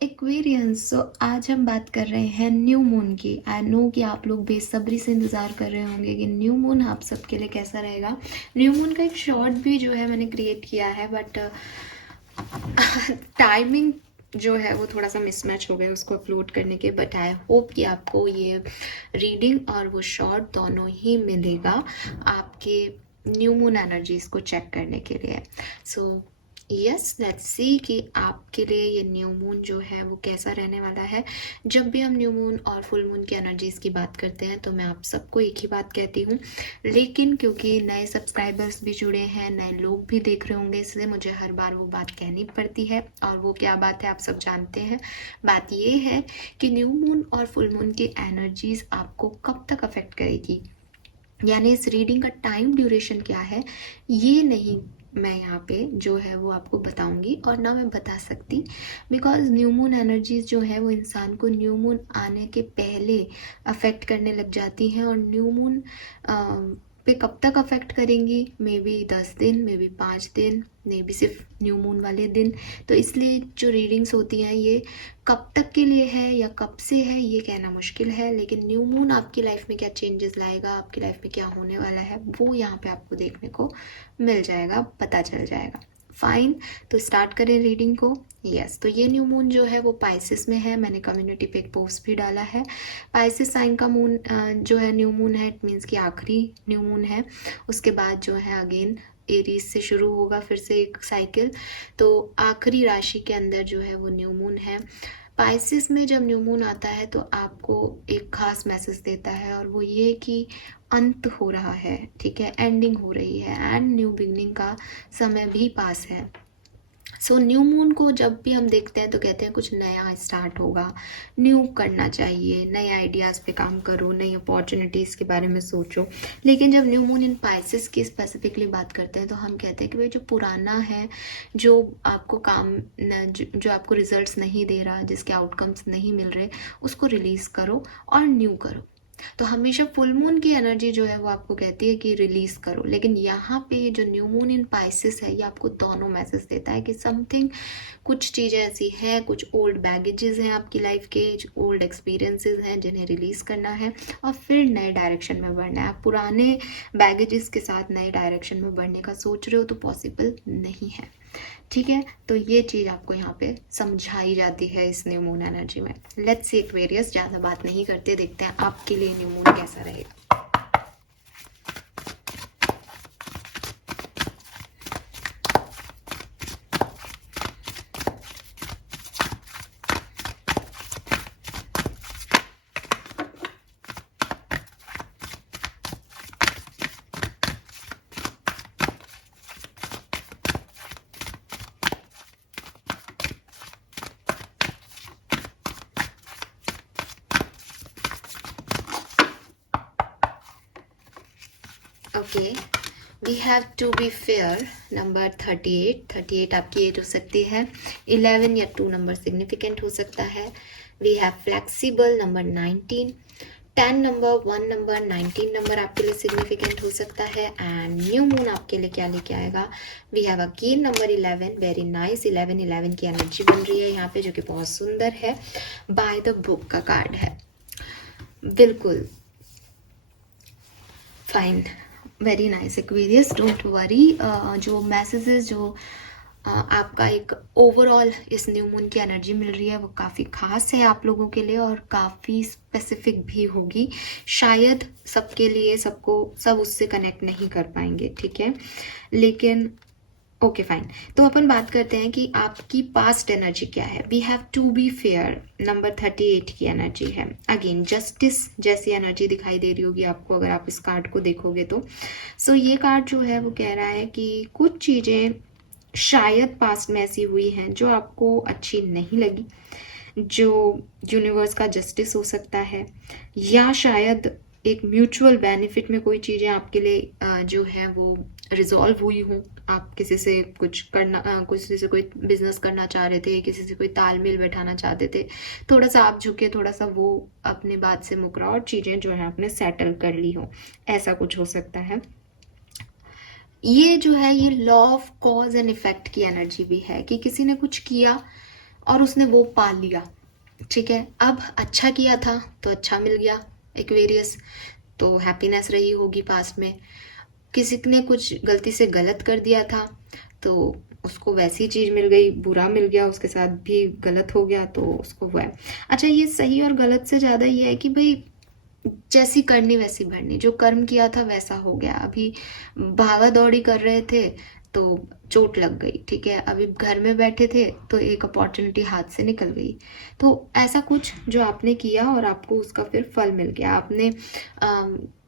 Aquarians. सो आज हम बात कर रहे हैं न्यू मून की। आई नो कि आप लोग बेसब्री से इंतज़ार कर रहे होंगे कि न्यू मून आप सबके लिए कैसा रहेगा। न्यू मून का एक शॉर्ट भी जो है मैंने क्रिएट किया है, बट टाइमिंग जो है वो थोड़ा सा मिसमैच हो गया उसको अपलोड करने के। बट आई होप कि आपको ये रीडिंग और वो शॉर्ट दोनों ही मिलेगा आपके न्यू मून एनर्जीज को चेक करने के लिए। सो यस, लेट्स सी कि आपके लिए ये न्यू मून जो है वो कैसा रहने वाला है। जब भी हम न्यू मून और फुल मून की एनर्जीज की बात करते हैं तो मैं आप सबको एक ही बात कहती हूँ, लेकिन क्योंकि नए सब्सक्राइबर्स भी जुड़े हैं, नए लोग भी देख रहे होंगे, इसलिए मुझे हर बार वो बात कहनी पड़ती है। और वो क्या बात है आप सब जानते हैं। बात ये है कि न्यू मून और फुल मून की एनर्जीज आपको कब तक अफेक्ट करेगी, यानी इस रीडिंग का टाइम ड्यूरेशन क्या है, ये नहीं मैं यहाँ पे जो है वो आपको बताऊंगी और ना मैं बता सकती। बिकॉज न्यू मून एनर्जीज जो है वो इंसान को न्यू मून आने के पहले अफेक्ट करने लग जाती हैं। और न्यू मून पे कब तक अफेक्ट करेंगी, मे बी 10 दिन, मे बी 5 दिन, मे बी सिर्फ न्यू मून वाले दिन। तो इसलिए जो रीडिंग्स होती हैं ये कब तक के लिए है या कब से है ये कहना मुश्किल है। लेकिन न्यू मून आपकी लाइफ में क्या चेंजेस लाएगा, आपकी लाइफ में क्या होने वाला है, वो यहाँ पे आपको देखने को मिल जाएगा, पता चल जाएगा। फाइन, तो स्टार्ट करें रीडिंग को। यस, तो ये न्यू मून जो है वो पाइसिस में है। मैंने कम्युनिटी पे एक पोस्ट भी डाला है। पाइसिस साइन का मून जो है न्यू मून है, इट मीन्स कि आखिरी न्यू मून है। उसके बाद जो है अगेन एरीज से शुरू होगा फिर से एक साइकिल। तो आखिरी राशि के अंदर जो है वो न्यू मून है। पाइसिस में जब न्यू मून आता है तो आपको एक खास मैसेज देता है, और वो ये कि अंत हो रहा है, ठीक है, एंडिंग हो रही है एंड न्यू बिगनिंग का समय भी पास है। सो न्यू मून को जब भी हम देखते हैं तो कहते हैं कुछ नया स्टार्ट होगा, न्यू करना चाहिए, नए आइडियाज़ पे काम करो, नई अपॉर्चुनिटीज़ के बारे में सोचो। लेकिन जब न्यू मून इन पाइसेस की स्पेसिफिकली बात करते हैं तो हम कहते हैं कि भाई जो पुराना है, जो आपको काम जो आपको रिजल्ट्स नहीं दे रहा, जिसके आउटकम्स नहीं मिल रहे, उसको रिलीज़ करो और न्यू करो। तो हमेशा फुल मून की एनर्जी जो है वो आपको कहती है कि रिलीज करो। लेकिन यहाँ पे जो न्यू मून इन पाइसेस है ये आपको दोनों मैसेज देता है कि समथिंग, कुछ चीज़ें ऐसी हैं, कुछ ओल्ड बैगेजेस हैं आपकी लाइफ के, ओल्ड एक्सपीरियंसेस हैं जिन्हें रिलीज करना है और फिर नए डायरेक्शन में बढ़ना है। आप पुराने बैगेजेस के साथ नए डायरेक्शन में बढ़ने का सोच रहे हो तो पॉसिबल नहीं है, ठीक है। तो ये चीज़ आपको यहाँ पे समझाई जाती है इस न्यू मून एनर्जी में। लेट्स सी एक्वेरियस, ज़्यादा बात नहीं करते, देखते हैं आपके लिए न्यू मून कैसा रहेगा। Okay, we have to be fair number 38 आपकी एज हो सकती है। 11 या 2 नंबर सिग्निफिकेंट हो सकता है। We have flexible number 19, 10 number, 1 number, 19 number आपके लिए सिग्निफिकेंट हो सकता है। एंड न्यू मून आपके लिए क्या लेके आएगा, we have again number 11, very nice. 11 की एनर्जी बन रही है यहाँ पे जो कि बहुत सुंदर है। बाय द बुक का कार्ड है, बिल्कुल fine, very nice Aquarius, don't worry. जो मैसेजेस जो आपका एक ओवरऑल इस न्यू मून की एनर्जी मिल रही है वो काफ़ी खास है आप लोगों के लिए और काफ़ी स्पेसिफिक भी होगी। शायद सबके लिए सब उससे कनेक्ट नहीं कर पाएंगे, ठीक है, लेकिन ओके फाइन। तो अपन बात करते हैं कि आपकी पास्ट एनर्जी क्या है। We have to be fair number 38 की एनर्जी है। अगेन जस्टिस जैसी एनर्जी दिखाई दे रही होगी आपको अगर आप इस कार्ड को देखोगे तो। सो ये कार्ड जो है वो कह रहा है कि कुछ चीज़ें शायद पास्ट में ऐसी हुई हैं जो आपको अच्छी नहीं लगी, जो यूनिवर्स का जस्टिस हो सकता है, या शायद एक म्यूचुअल बेनिफिट में कोई चीज़ें आपके लिए जो है वो रिजॉल्व हुई हूँ। आप किसी से किसी से कोई बिजनेस करना चाह रहे थे, किसी से कोई तालमेल बैठाना चाहते थे, थोड़ा सा आप झुके, थोड़ा सा वो अपनी बात से मुकरा और चीज़ें जो है आपने सेटल कर ली हो, ऐसा कुछ हो सकता है। ये जो है ये law of cause and effect की एनर्जी भी है कि किसी ने कुछ किया और उसने वो पा लिया, ठीक है। अब अच्छा किया था तो अच्छा मिल गया एक्वेरियस, तो हैप्पीनेस रही होगी पास में। किसी ने कुछ गलती से गलत कर दिया था तो उसको वैसी चीज़ मिल गई, बुरा मिल गया, उसके साथ भी गलत हो गया तो उसको वो है। अच्छा, ये सही और गलत से ज़्यादा ये है कि भाई जैसी करनी वैसी भरनी, जो कर्म किया था वैसा हो गया। अभी भागा दौड़ी कर रहे थे तो चोट लग गई, ठीक है। अभी घर में बैठे थे तो एक अपॉर्चुनिटी हाथ से निकल गई। तो ऐसा कुछ जो आपने किया और आपको उसका फिर फल मिल गया। आपने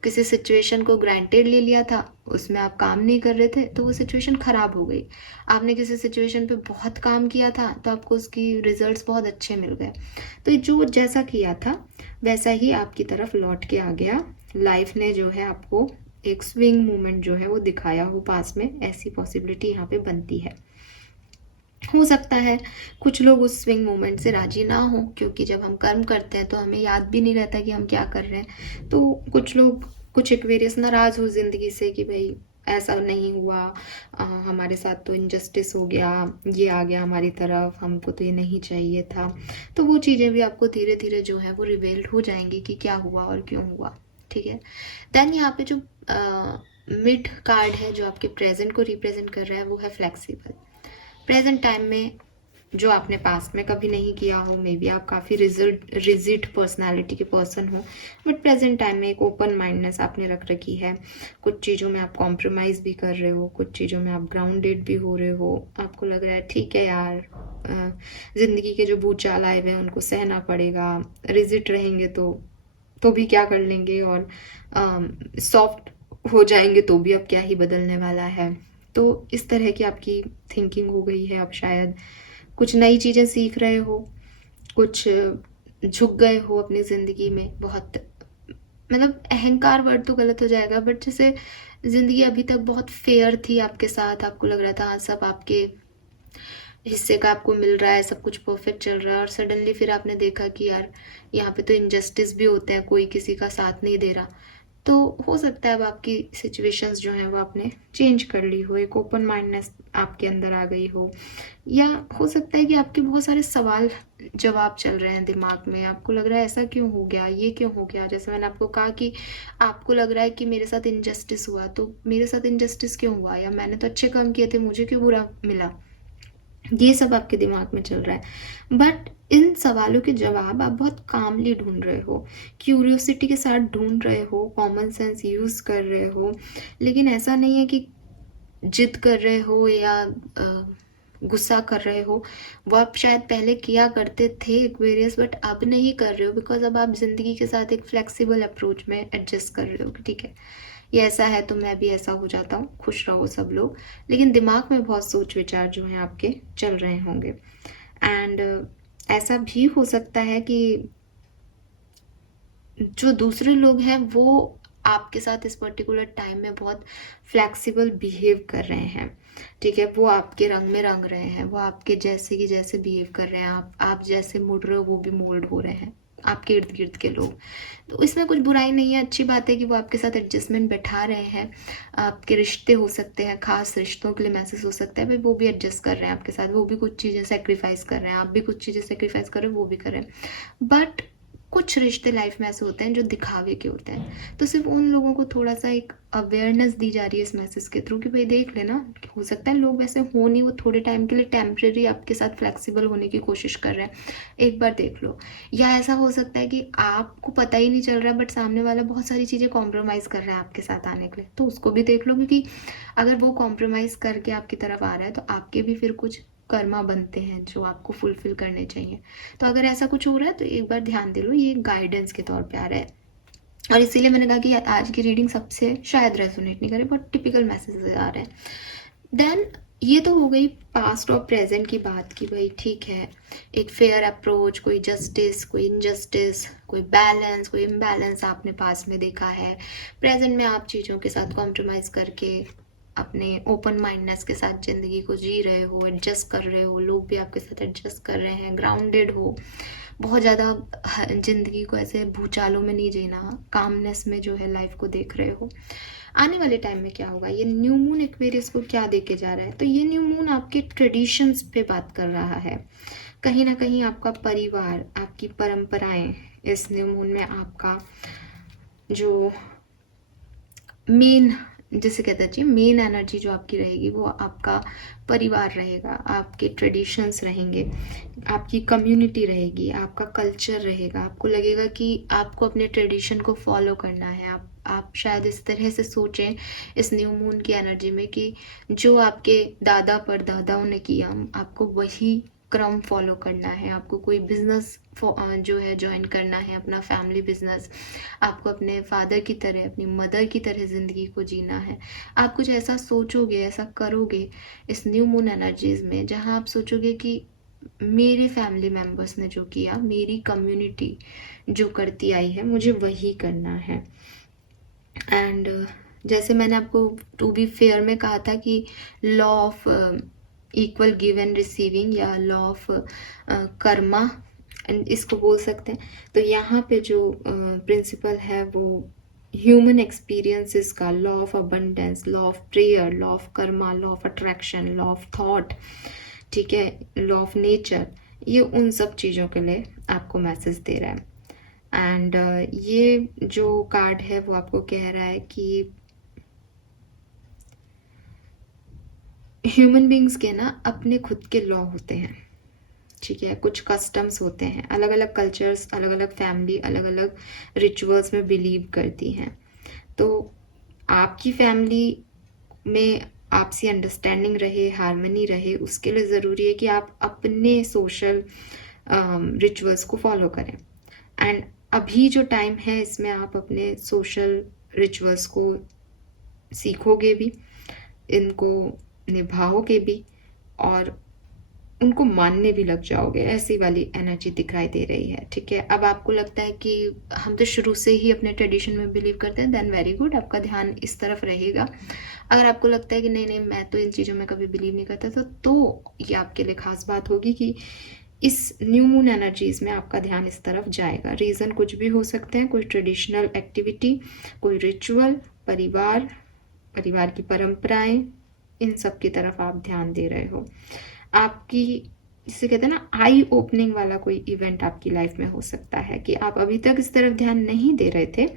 किसी सिचुएशन को ग्रांटेड ले लिया था, उसमें आप काम नहीं कर रहे थे तो वो सिचुएशन ख़राब हो गई। आपने किसी सिचुएशन पे बहुत काम किया था तो आपको उसकी रिजल्ट्स बहुत अच्छे मिल गए। तो जो जैसा किया था वैसा ही आपकी तरफ लौट के आ गया। लाइफ ने जो है आपको एक स्विंग मूवमेंट जो है वो दिखाया हो पास में, ऐसी पॉसिबिलिटी यहाँ पे बनती है। हो सकता है कुछ लोग उस स्विंग मोमेंट से राजी ना हो, क्योंकि जब हम कर्म करते हैं तो हमें याद भी नहीं रहता कि हम क्या कर रहे हैं। तो कुछ लोग, कुछ एक्वेरियस नाराज़ हो ज़िंदगी से कि भाई ऐसा नहीं हुआ, हमारे साथ तो इनजस्टिस हो गया, ये आ गया हमारी तरफ, हमको तो ये नहीं चाहिए था। तो वो चीज़ें भी आपको धीरे धीरे जो है वो रिवेल्ड हो जाएंगी कि क्या हुआ और क्यों हुआ, ठीक है। देन यहाँ पे जो मिड कार्ड है जो आपके प्रेजेंट को रिप्रेजेंट कर रहा है वो है फ्लेक्सिबल। प्रेजेंट टाइम में जो आपने पास्ट में कभी नहीं किया हो, मे बी आप काफ़ी रिजिड पर्सनालिटी के पर्सन हो, बट प्रेजेंट टाइम में एक ओपन माइंडनेस आपने रख रखी है। कुछ चीज़ों में आप कॉम्प्रोमाइज़ भी कर रहे हो, कुछ चीज़ों में आप ग्राउंडेड भी हो रहे हो। आपको लग रहा है ठीक है यार, ज़िंदगी के जो भूचाल आए हुए हैं उनको सहना पड़ेगा, रिजिड रहेंगे तो भी क्या कर लेंगे, और सॉफ्ट हो जाएंगे तो भी अब क्या ही बदलने वाला है। तो इस तरह की आपकी थिंकिंग हो गई है। अब शायद कुछ नई चीज़ें सीख रहे हो, कुछ झुक गए हो अपनी ज़िंदगी में बहुत, मतलब अहंकार वर्ड तो गलत हो जाएगा, बट जैसे ज़िंदगी अभी तक बहुत फेयर थी आपके साथ, आपको लग रहा था हाँ सब आपके हिस्से का आपको मिल रहा है, सब कुछ परफेक्ट चल रहा है, और सडनली फिर आपने देखा कि यार यहाँ पे तो इनजस्टिस भी होते हैं, कोई किसी का साथ नहीं दे रहा। तो हो सकता है अब आपकी सिचुएशंस जो हैं वो आपने चेंज कर ली हो, एक ओपन माइंडनेस आपके अंदर आ गई हो, या हो सकता है कि आपके बहुत सारे सवाल जवाब चल रहे हैं दिमाग में। आपको लग रहा है ऐसा क्यों हो गया, ये क्यों हो गया। जैसे मैंने आपको कहा कि आपको लग रहा है कि मेरे साथ इनजस्टिस हुआ, तो मेरे साथ इनजस्टिस क्यों हुआ, या मैंने तो अच्छे काम किए थे, मुझे क्यों बुरा मिला। ये सब आपके दिमाग में चल रहा है, बट इन सवालों के जवाब आप बहुत कामली ढूंढ रहे हो, क्यूरियोसिटी के साथ ढूंढ रहे हो, कॉमन सेंस यूज़ कर रहे हो। लेकिन ऐसा नहीं है कि जिद कर रहे हो या गुस्सा कर रहे हो। वो आप शायद पहले किया करते थे एक्वेरियस, बट अब नहीं कर रहे हो, बिकॉज अब आप ज़िंदगी के साथ एक फ्लेक्सिबल अप्रोच में एडजस्ट कर रहे हो कि ठीक है ये ऐसा है तो मैं भी ऐसा हो जाता हूँ, खुश रहो सब लोग। लेकिन दिमाग में बहुत सोच विचार जो हैं आपके चल रहे होंगे। एंड ऐसा भी हो सकता है कि जो दूसरे लोग हैं वो आपके साथ इस पर्टिकुलर टाइम में बहुत फ्लेक्सिबल बिहेव कर रहे हैं, ठीक है। वो आपके रंग में रंग रहे हैं, वो आपके जैसे की जैसे बिहेव कर रहे हैं, आप जैसे मुड़ रहे हो वो भी मोल्ड हो रहे हैं, आपके इर्द गिर्द के लोग। तो इसमें कुछ बुराई नहीं है, अच्छी बात है कि वो आपके साथ एडजस्टमेंट बैठा रहे हैं। आपके रिश्ते हो सकते हैं, खास रिश्तों के लिए मैसेज हो सकता है भाई वो भी एडजस्ट कर रहे हैं आपके साथ, वो भी कुछ चीज़ें सेक्रीफाइस कर रहे हैं, आप भी कुछ चीज़ें सेक्रीफाइस कर रहे हो, वो भी कर रहे हैं। बट कुछ रिश्ते लाइफ में ऐसे होते हैं जो दिखावे के होते हैं, तो सिर्फ उन लोगों को थोड़ा सा एक अवेयरनेस दी जा रही है इस मैसेज के थ्रू कि भाई देख लेना, हो सकता है लोग वैसे हो नहीं, वो थोड़े टाइम के लिए टेम्परेरी आपके साथ फ्लेक्सिबल होने की कोशिश कर रहे हैं, एक बार देख लो। या ऐसा हो सकता है कि आपको पता ही नहीं चल रहा है बट सामने वाला बहुत सारी चीज़ें कॉम्प्रोमाइज़ कर रहा है आपके साथ आने के लिए, तो उसको भी देख लो, क्योंकि अगर वो कॉम्प्रोमाइज़ करके आपकी तरफ आ रहा है तो आपके भी फिर कुछ कर्मा बनते हैं जो आपको फुलफिल करने चाहिए। तो अगर ऐसा कुछ हो रहा है तो एक बार ध्यान दे लो, ये गाइडेंस के तौर पे आ रहा है। और इसीलिए मैंने कहा कि आज की रीडिंग सबसे शायद रेजोनेट नहीं करे, बहुत टिपिकल मैसेजेस आ रहे हैं। देन ये तो हो गई पास्ट और प्रेजेंट की बात की, भाई ठीक है एक फेयर अप्रोच, कोई जस्टिस, कोई इनजस्टिस, कोई बैलेंस, कोई इम्बैलेंस आपने पास्ट में देखा है। प्रेजेंट में आप चीज़ों के साथ कॉम्प्रोमाइज़ करके अपने ओपन माइंडनेस के साथ ज़िंदगी को जी रहे हो, एडजस्ट कर रहे हो, लोग भी आपके साथ एडजस्ट कर रहे हैं, ग्राउंडेड हो, बहुत ज़्यादा ज़िंदगी को ऐसे भूचालों में नहीं जीना, कामनेस में जो है लाइफ को देख रहे हो। आने वाले टाइम में क्या होगा, ये न्यू मून एक्वेरियस को क्या देके जा रहा है, तो ये न्यू मून आपके ट्रेडिशंस पे बात कर रहा है। कहीं ना कहीं आपका परिवार, आपकी परंपराएं, इस न्यू मून में आपका जो मेन, जिसे कहते हैं मेन एनर्जी जो आपकी रहेगी वो आपका परिवार रहेगा, आपके ट्रेडिशंस रहेंगे, आपकी कम्युनिटी रहेगी, आपका कल्चर रहेगा। आपको लगेगा कि आपको अपने ट्रेडिशन को फॉलो करना है। आप शायद इस तरह से सोचें इस न्यू मून की एनर्जी में कि जो आपके दादा परदादाओं ने किया, आपको वही क्रम फॉलो करना है। आपको कोई बिजनेस जो है ज्वाइन करना है, अपना फैमिली बिजनेस। आपको अपने फादर की तरह, अपनी मदर की तरह ज़िंदगी को जीना है। आप कुछ ऐसा सोचोगे, ऐसा करोगे इस न्यू मून एनर्जीज़ में, जहाँ आप सोचोगे कि मेरे फैमिली मेम्बर्स ने जो किया, मेरी कम्युनिटी जो करती आई है, मुझे वही करना है। एंड जैसे मैंने आपको टू बी फेयर में कहा था कि law of equal give and receiving, या लॉ ऑफ कर्मा एंड इसको बोल सकते हैं। तो यहाँ पे जो प्रिंसिपल है वो ह्यूमन एक्सपीरियंसेस का, law of abundance, law of prayer, law of Karma, law of attraction, law of thought, ठीक है, लॉ ऑफ नेचर, ये उन सब चीज़ों के लिए आपको मैसेज दे रहा है। एंड ये जो कार्ड है वो आपको कह रहा है कि ह्यूमन बींग्स के ना अपने खुद के लॉ होते हैं, ठीक है, कुछ कस्टम्स होते हैं, अलग अलग कल्चर्स, अलग अलग फैमिली अलग अलग रिचुअल्स में बिलीव करती हैं। तो आपकी फैमिली में आपसी अंडरस्टैंडिंग रहे, हार्मनी रहे, उसके लिए ज़रूरी है कि आप अपने सोशल रिचुअल्स को फॉलो करें। एंड अभी जो टाइम है इसमें आप अपने सोशल रिचुअल्स को सीखोगे भी, इनको निभाओगे भी, और उनको मानने भी लग जाओगे। ऐसी वाली एनर्जी दिखाई दे रही है, ठीक है। अब आपको लगता है कि हम तो शुरू से ही अपने ट्रेडिशन में बिलीव करते हैं, देन वेरी गुड, आपका ध्यान इस तरफ रहेगा। अगर आपको लगता है कि नहीं नहीं मैं तो इन चीज़ों में कभी बिलीव नहीं करता था, तो ये आपके लिए खास बात होगी कि इस न्यू मून एनर्जीज़ में आपका ध्यान इस तरफ जाएगा। रीज़न कुछ भी हो सकते हैं, कोई ट्रेडिशनल एक्टिविटी, कोई रिचुअल, परिवार की परंपराएं, इन सब की तरफ आप ध्यान दे रहे हो। आपकी, जिसे कहते हैं ना, आई ओपनिंग वाला कोई इवेंट आपकी लाइफ में हो सकता है कि आप अभी तक इस तरफ ध्यान नहीं दे रहे थे,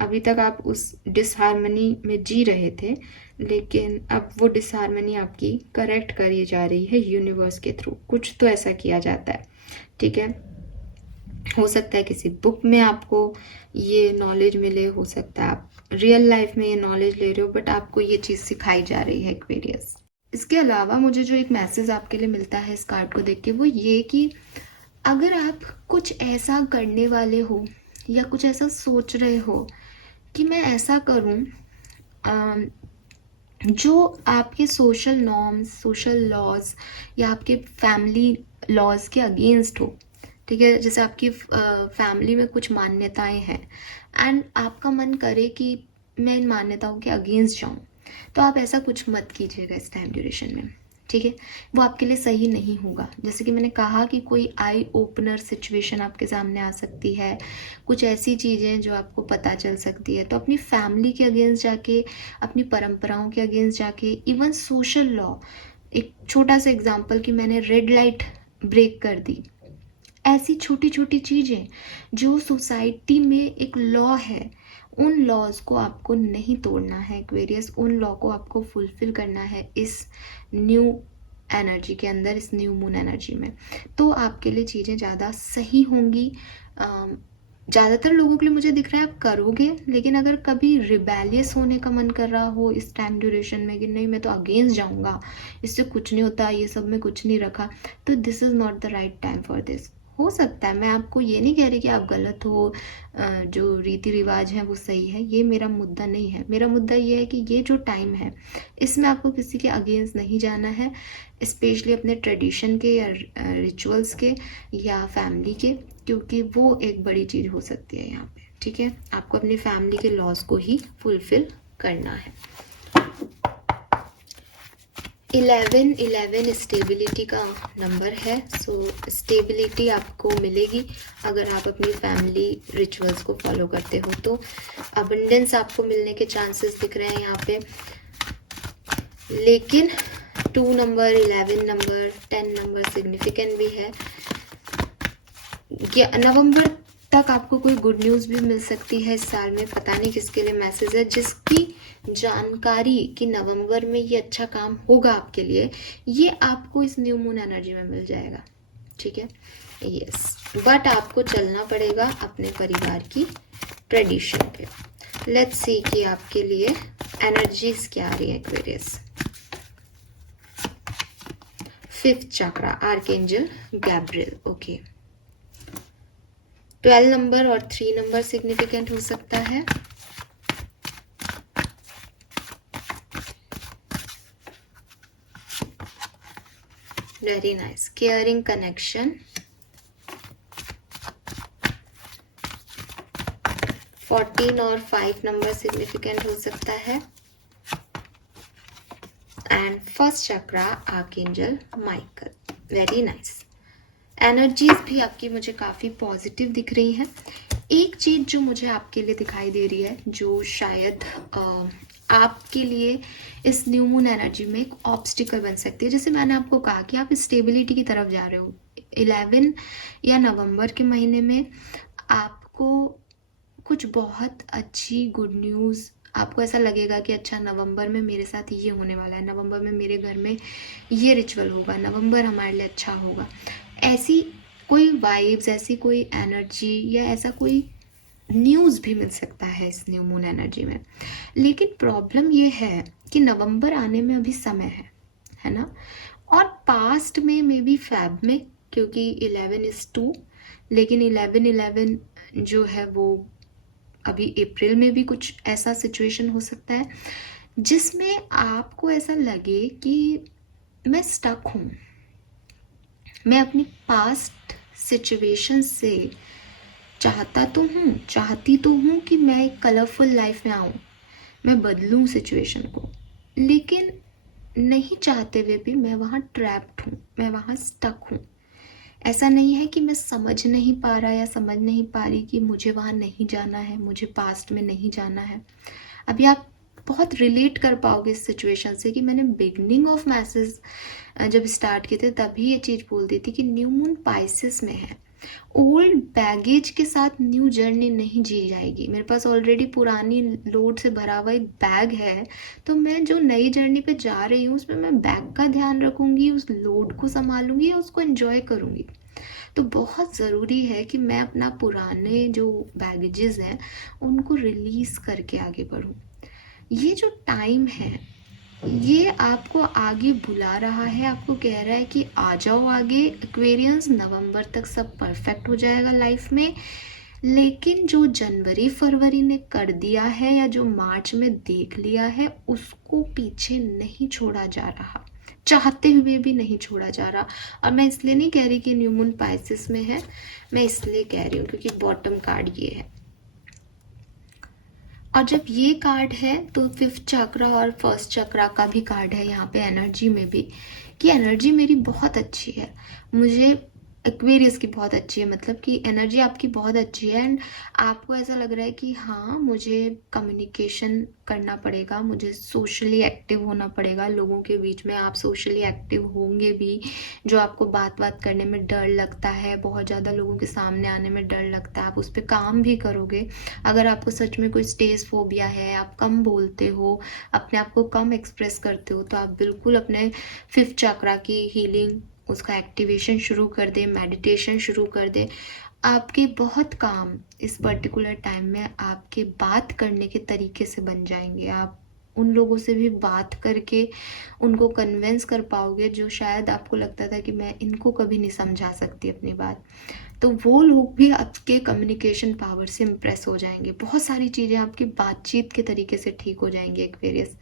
अभी तक आप उस डिसहार्मनी में जी रहे थे, लेकिन अब वो डिसहार्मनी आपकी करेक्ट करी जा रही है यूनिवर्स के थ्रू। कुछ तो ऐसा किया जाता है, ठीक है। हो सकता है किसी बुक में आपको ये नॉलेज मिले, हो सकता है आप रियल लाइफ में ये नॉलेज ले रहे हो, बट आपको ये चीज़ सिखाई जा रही है एक्वेरियस। इसके अलावा मुझे जो एक मैसेज आपके लिए मिलता है इस कार्ड को देख के, वो ये कि अगर आप कुछ ऐसा करने वाले हो या कुछ ऐसा सोच रहे हो कि मैं ऐसा करूं जो आपके सोशल नॉर्म्स, सोशल लॉज या आपके फैमिली लॉज के अगेंस्ट हो, ठीक है, जैसे आपकी फैमिली में कुछ मान्यताएं हैं एंड आपका मन करे कि मैं इन मान्यताओं के अगेंस्ट जाऊं, तो आप ऐसा कुछ मत कीजिएगा इस टाइम ड्यूरेशन में, ठीक है। वो आपके लिए सही नहीं होगा। जैसे कि मैंने कहा कि कोई आई ओपनर सिचुएशन आपके सामने आ सकती है, कुछ ऐसी चीज़ें जो आपको पता चल सकती है, तो अपनी फैमिली के अगेंस्ट जाके, अपनी परंपराओं के अगेंस्ट जाके, इवन सोशल लॉ, एक छोटा सा एग्जाम्पल कि मैंने रेड लाइट ब्रेक कर दी, ऐसी छोटी छोटी चीज़ें जो सोसाइटी में एक लॉ है, उन लॉज को आपको नहीं तोड़ना है एक्वेरियस, उन लॉ को आपको फुलफिल करना है इस न्यू एनर्जी के अंदर, इस न्यू मून एनर्जी में। तो आपके लिए चीज़ें ज़्यादा सही होंगी। ज़्यादातर लोगों के लिए मुझे दिख रहा है आप करोगे, लेकिन अगर कभी रिबेलियस होने का मन कर रहा हो इस टाइम ड्यूरेशन में कि नहीं मैं तो अगेंस्ट जाऊंगा, इससे कुछ नहीं होता, ये सब में कुछ नहीं रखा, तो this is not the right time for this. हो सकता है, मैं आपको ये नहीं कह रही कि आप गलत हो, जो रीति रिवाज हैं वो सही है, ये मेरा मुद्दा नहीं है। मेरा मुद्दा ये है कि ये जो टाइम है इसमें आपको किसी के अगेंस्ट नहीं जाना है, स्पेशली अपने ट्रेडिशन के या रिचुअल्स के या फैमिली के, क्योंकि वो एक बड़ी चीज़ हो सकती है यहाँ पे, ठीक है। आपको अपनी फैमिली के लॉज को ही फुलफिल करना है। 11 स्टेबिलिटी का नंबर है। सो स्टेबिलिटी आपको मिलेगी अगर आप अपनी फैमिली रिचुअल्स को फॉलो करते हो तो। अबंडेंस आपको मिलने के चांसेस दिख रहे हैं यहाँ पे। लेकिन 2 नंबर, 11 नंबर, 10 नंबर सिग्निफिकेंट भी है। नवंबर तक आपको कोई गुड न्यूज़ भी मिल सकती है इस साल में। पता नहीं किसके लिए मैसेज है, जिसकी जानकारी कि नवंबर में ये अच्छा काम होगा आपके लिए, ये आपको इस न्यू मून एनर्जी में मिल जाएगा। ठीक है, यस, बट आपको चलना पड़ेगा अपने परिवार की ट्रेडिशन पे। लेट्स सी कि आपके लिए एनर्जीज क्या आ रही है एक्वेरियस। 5th चक्रा, आर्कएंजल गैब्रियल। ओके, 12 नंबर और 3 नंबर सिग्निफिकेंट हो सकता है। Very nice, caring connection. 14 और 5 नंबर सिग्निफिकेंट हो सकता है। And 1st chakra, archangel Michael. Very nice, energies भी आपकी मुझे काफ़ी पॉजिटिव दिख रही हैं। एक चीज़ जो मुझे आपके लिए दिखाई दे रही है, जो शायद आपके लिए इस न्यू मून एनर्जी में एक ऑब्स्टिकल बन सकती है। जैसे मैंने आपको कहा कि आप स्टेबिलिटी की तरफ जा रहे हो। 11 या नवंबर के महीने में आपको कुछ बहुत अच्छी गुड न्यूज़, आपको ऐसा लगेगा कि अच्छा नवंबर में मेरे साथ ये होने वाला है, नवंबर में मेरे घर में ये रिचुअल होगा, नवंबर हमारे लिए अच्छा होगा। ऐसी कोई वाइब्स, ऐसी कोई एनर्जी या ऐसा कोई न्यूज़ भी मिल सकता है इस न्यू मून एनर्जी में। लेकिन प्रॉब्लम ये है कि नवंबर आने में अभी समय है ना। और पास्ट में मे बी फैब में, क्योंकि 11 is 2, लेकिन 11 जो है वो अभी अप्रैल में भी कुछ ऐसा सिचुएशन हो सकता है जिसमें आपको ऐसा लगे कि मैं स्टक हूँ, मैं अपनी पास्ट सिचुएशन से चाहती तो हूँ कि मैं एक कलरफुल लाइफ में आऊँ, मैं बदलूँ सिचुएशन को, लेकिन नहीं चाहते हुए भी मैं वहाँ ट्रैप्ड हूँ, मैं वहाँ स्टक हूँ। ऐसा नहीं है कि मैं समझ नहीं पा रहा या समझ नहीं पा रही कि मुझे वहाँ नहीं जाना है, मुझे पास्ट में नहीं जाना है। अभी आप बहुत रिलेट कर पाओगे इस सिचुएशन से कि मैंने बिगनिंग ऑफ मैसेज जब स्टार्ट किए थे तभी ये चीज़ बोल दी थी कि न्यू मून पाइसेस में है। ओल्ड बैगेज के साथ न्यू जर्नी नहीं जी जाएगी। मेरे पास ऑलरेडी पुरानी लोड से भरा हुआ एक बैग है, तो मैं जो नई जर्नी पे जा रही हूँ उसमें मैं बैग का ध्यान रखूँगी, उस लोड को संभालूंगी, उसको एंजॉय करूँगी। तो बहुत ज़रूरी है कि मैं अपना पुराने जो बैगेजेस हैं उनको रिलीज़ करके आगे बढ़ूँ। ये जो टाइम है ये आपको आगे बुला रहा है, आपको कह रहा है कि आ जाओ आगे एक्वेरियंस, नवंबर तक सब परफेक्ट हो जाएगा लाइफ में। लेकिन जो जनवरी फरवरी ने कर दिया है या जो मार्च में देख लिया है उसको पीछे नहीं छोड़ा जा रहा, चाहते हुए भी नहीं छोड़ा जा रहा। और मैं इसलिए नहीं कह रही कि न्यू मून पाइसेस में है, मैं इसलिए कह रही हूँ क्योंकि बॉटम कार्ड ये है। और जब ये कार्ड है तो 5th चक्रा और 1st चक्रा का भी कार्ड है यहाँ पे एनर्जी में भी, कि एनर्जी मेरी बहुत अच्छी है, मुझे एक्वेरियस की बहुत अच्छी है, मतलब कि एनर्जी आपकी बहुत अच्छी है। एंड आपको ऐसा लग रहा है कि हाँ मुझे कम्युनिकेशन करना पड़ेगा, मुझे सोशली एक्टिव होना पड़ेगा लोगों के बीच में। आप सोशली एक्टिव होंगे भी, जो आपको बात करने में डर लगता है, बहुत ज़्यादा लोगों के सामने आने में डर लगता है, आप उस पर काम भी करोगे। अगर आपको सच में कोई स्टेज फोबिया है, आप कम बोलते हो, अपने आप को कम एक्सप्रेस करते हो, तो आप बिल्कुल अपने 5th चक्रा की हीलिंग, उसका एक्टिवेशन शुरू कर दे, मेडिटेशन शुरू कर दे। आपके बहुत काम इस पर्टिकुलर टाइम में आपके बात करने के तरीके से बन जाएंगे। आप उन लोगों से भी बात करके उनको कन्विंस कर पाओगे जो शायद आपको लगता था कि मैं इनको कभी नहीं समझा सकती अपनी बात, तो वो लोग भी आपके कम्युनिकेशन पावर से इम्प्रेस हो जाएंगे। बहुत सारी चीज़ें आपकी बातचीत के तरीके से ठीक हो जाएंगी एक्वेरियस।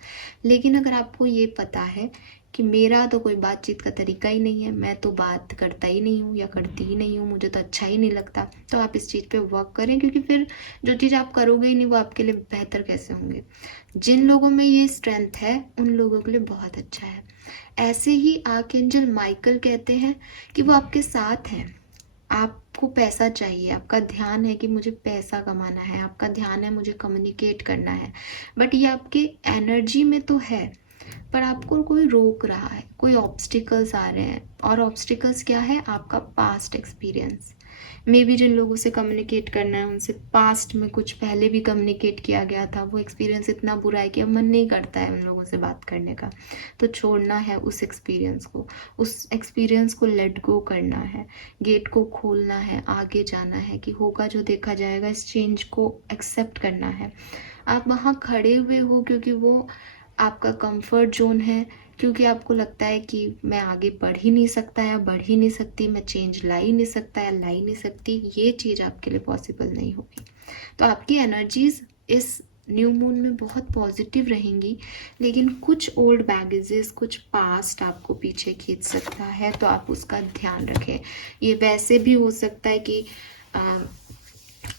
लेकिन अगर आपको ये पता है कि मेरा तो कोई बातचीत का तरीका ही नहीं है, मैं तो बात करता ही नहीं हूँ या करती ही नहीं हूँ, मुझे तो अच्छा ही नहीं लगता। तो आप इस चीज़ पे वर्क करें, क्योंकि फिर जो चीज़ आप करोगे ही नहीं वो आपके लिए बेहतर कैसे होंगे। जिन लोगों में ये स्ट्रेंथ है उन लोगों के लिए बहुत अच्छा है। ऐसे ही आर्कएंजल माइकल कहते हैं कि वो आपके साथ हैं। आपको पैसा चाहिए, आपका ध्यान है कि मुझे पैसा कमाना है, आपका ध्यान है मुझे कम्युनिकेट करना है, बट ये आपके एनर्जी में तो है, पर आपको कोई रोक रहा है, कोई ऑब्स्टिकल्स आ रहे हैं। और ऑब्स्टिकल्स क्या है? आपका पास्ट एक्सपीरियंस। मे बी जिन लोगों से कम्युनिकेट करना है उनसे पास्ट में कुछ पहले भी कम्युनिकेट किया गया था, वो एक्सपीरियंस इतना बुरा है कि अब मन नहीं करता है उन लोगों से बात करने का। तो छोड़ना है उस एक्सपीरियंस को, उस एक्सपीरियंस को लेट गो करना है, गेट को खोलना है, आगे जाना है कि होगा जो देखा जाएगा, इस चेंज को एक्सेप्ट करना है। आप वहाँ खड़े हुए हो क्योंकि वो आपका कंफर्ट जोन है, क्योंकि आपको लगता है कि मैं आगे बढ़ ही नहीं सकता या बढ़ ही नहीं सकती, मैं चेंज ला ही नहीं सकता या ला ही नहीं सकती। ये चीज़ आपके लिए पॉसिबल नहीं होगी। तो आपकी एनर्जीज इस न्यू मून में बहुत पॉजिटिव रहेंगी, लेकिन कुछ ओल्ड बैगेजेस, कुछ पास्ट आपको पीछे खींच सकता है, तो आप उसका ध्यान रखें। ये वैसे भी हो सकता है कि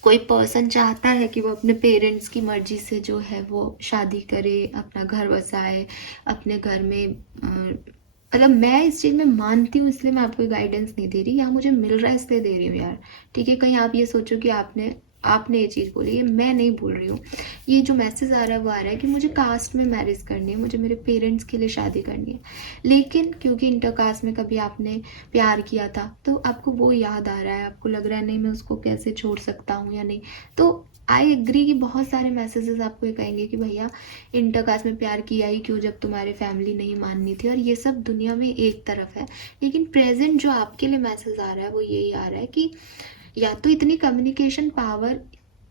कोई पर्सन चाहता है कि वो अपने पेरेंट्स की मर्जी से जो है वो शादी करे, अपना घर बसाए, अपने घर में मतलब मैं इस चीज़ में मानती हूँ, इसलिए मैं आपको गाइडेंस नहीं दे रही, यहाँ मुझे मिल रहा है इसलिए दे रही हूँ यार। ठीक है, कहीं आप ये सोचो कि आपने ये चीज़ बोली है, मैं नहीं बोल रही हूँ। ये जो मैसेज आ रहा है वो आ रहा है कि मुझे कास्ट में मैरिज करनी है, मुझे मेरे पेरेंट्स के लिए शादी करनी है, लेकिन क्योंकि इंटरकास्ट में कभी आपने प्यार किया था तो आपको वो याद आ रहा है, आपको लग रहा है नहीं मैं उसको कैसे छोड़ सकता हूँ या नहीं। तो आई एग्री कि बहुत सारे मैसेजेस आपको ये कहेंगे कि भैया इंटरकास्ट में प्यार किया ही क्यों जब तुम्हारी फैमिली नहीं माननी थी, और ये सब दुनिया में एक तरफ है। लेकिन प्रेजेंट जो आपके लिए मैसेज आ रहा है वो यही आ रहा है कि या तो इतनी कम्युनिकेशन पावर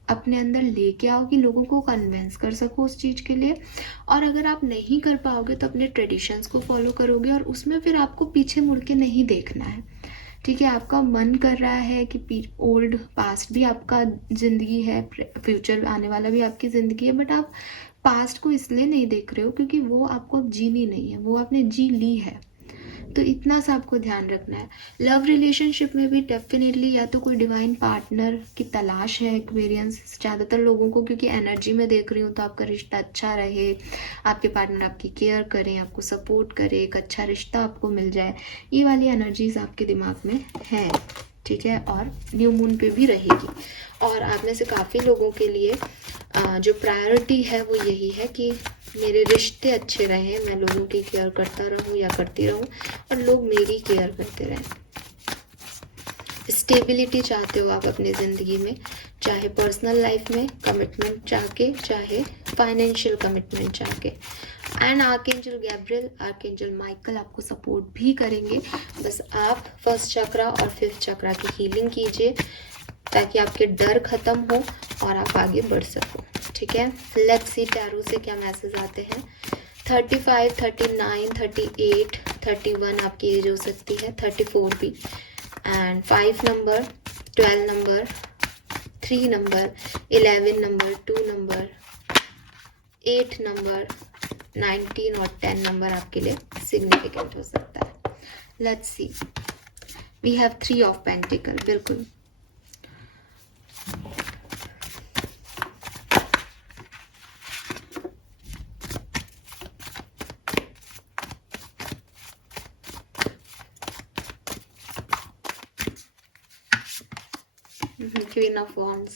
अपने अंदर लेके आओ कि लोगों को कन्विंस कर सको उस चीज़ के लिए, और अगर आप नहीं कर पाओगे तो अपने ट्रेडिशंस को फॉलो करोगे और उसमें फिर आपको पीछे मुड़ के नहीं देखना है। ठीक है, आपका मन कर रहा है कि ओल्ड पास्ट भी आपका ज़िंदगी है, फ्यूचर आने वाला भी आपकी ज़िंदगी है, बट आप पास्ट को इसलिए नहीं देख रहे हो क्योंकि वो आपको अब जीनी नहीं है, वो आपने जी ली है। तो इतना सा आपको ध्यान रखना है। लव रिलेशनशिप में भी डेफिनेटली या तो कोई डिवाइन पार्टनर की तलाश है एक्वेरियंस ज़्यादातर लोगों को, क्योंकि एनर्जी में देख रही हूँ तो आपका रिश्ता अच्छा रहे, आपके पार्टनर आपकी केयर करें, आपको सपोर्ट करे, एक अच्छा रिश्ता आपको मिल जाए, ये वाली एनर्जीज आपके दिमाग में है। ठीक है, और न्यू मून पे भी रहेगी। और आप में से काफ़ी लोगों के लिए जो प्रायोरिटी है वो यही है कि मेरे रिश्ते अच्छे रहें, मैं लोगों की केयर करता रहूं या करती रहूं और लोग मेरी केयर करते रहें। स्टेबिलिटी चाहते हो आप अपनी ज़िंदगी में, चाहे पर्सनल लाइफ में कमिटमेंट चाह के, चाहे फाइनेंशियल कमिटमेंट चाह के। And archangel Gabriel, archangel Michael आपको सपोर्ट भी करेंगे। बस आप फर्स्ट चक्रा और फिफ्थ चक्रा की हीलिंग कीजिए ताकि आपके डर खत्म हो और आप आगे बढ़ सको। ठीक है, लेट्स सी टैरो से क्या मैसेज आते हैं। 35, 39, 38, 31 आपकी एज हो सकती है, 34 भी, and 5 number, 12 number, 3 number, 11 number, 2 number, 8 number, 19 और 10 नंबर आपके लिए सिग्निफिकेंट हो सकता है। Let's see, we have 3 of pentacles, बिल्कुल Queen of Wands,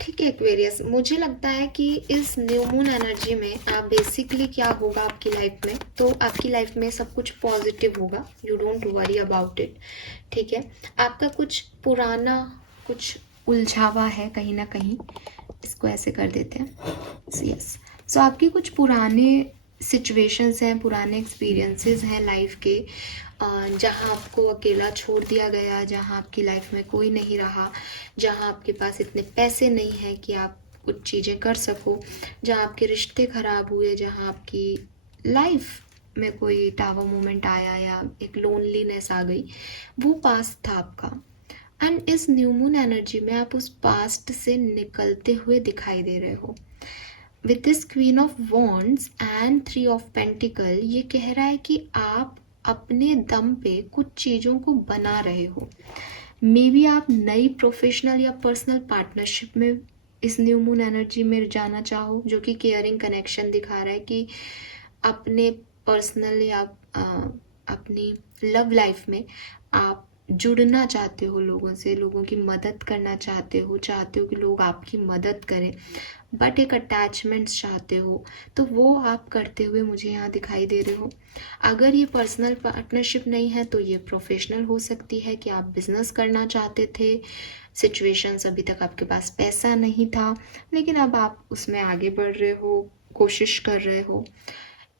ठीक है एक्वेरियस, मुझे लगता है कि इस न्यू मून एनर्जी में आप बेसिकली क्या होगा आपकी लाइफ में, तो आपकी लाइफ में सब कुछ पॉजिटिव होगा, you don't worry about it. ठीक है, आपका कुछ पुराना कुछ उलझावा है कहीं ना कहीं, इसको ऐसे कर देते हैं, यस। सो आपके कुछ पुराने सिचुएशंस हैं, पुराने एक्सपीरियंसेस हैं लाइफ के, जहाँ आपको अकेला छोड़ दिया गया, जहाँ आपकी लाइफ में कोई नहीं रहा, जहाँ आपके पास इतने पैसे नहीं हैं कि आप कुछ चीज़ें कर सको, जहाँ आपके रिश्ते ख़राब हुए, जहाँ आपकी लाइफ में कोई टावर मोमेंट आया या एक लोनलीनेस आ गई, वो पास्ट था आपका। एंड इस न्यू मून एनर्जी में आप उस पास्ट से निकलते हुए दिखाई दे रहे हो। With this queen of wands and three of pentacle, ये कह रहा है कि आप अपने दम पे कुछ चीज़ों को बना रहे हो। मे बी आप नई प्रोफेशनल या पर्सनल पार्टनरशिप में इस न्यू मून एनर्जी में जाना चाहो, जो कि केयरिंग कनेक्शन दिखा रहा है कि अपने पर्सनल या अपनी लव लाइफ में आप जुड़ना चाहते हो लोगों से, लोगों की मदद करना चाहते हो कि लोग आपकी मदद करें, बट एक अटैचमेंट्स चाहते हो, तो वो आप करते हुए मुझे यहाँ दिखाई दे रहे हो। अगर ये पर्सनल पार्टनरशिप नहीं है तो ये प्रोफेशनल हो सकती है कि आप बिजनेस करना चाहते थे, सिचुएशंस अभी तक आपके पास पैसा नहीं था, लेकिन अब आप उसमें आगे बढ़ रहे हो, कोशिश कर रहे हो।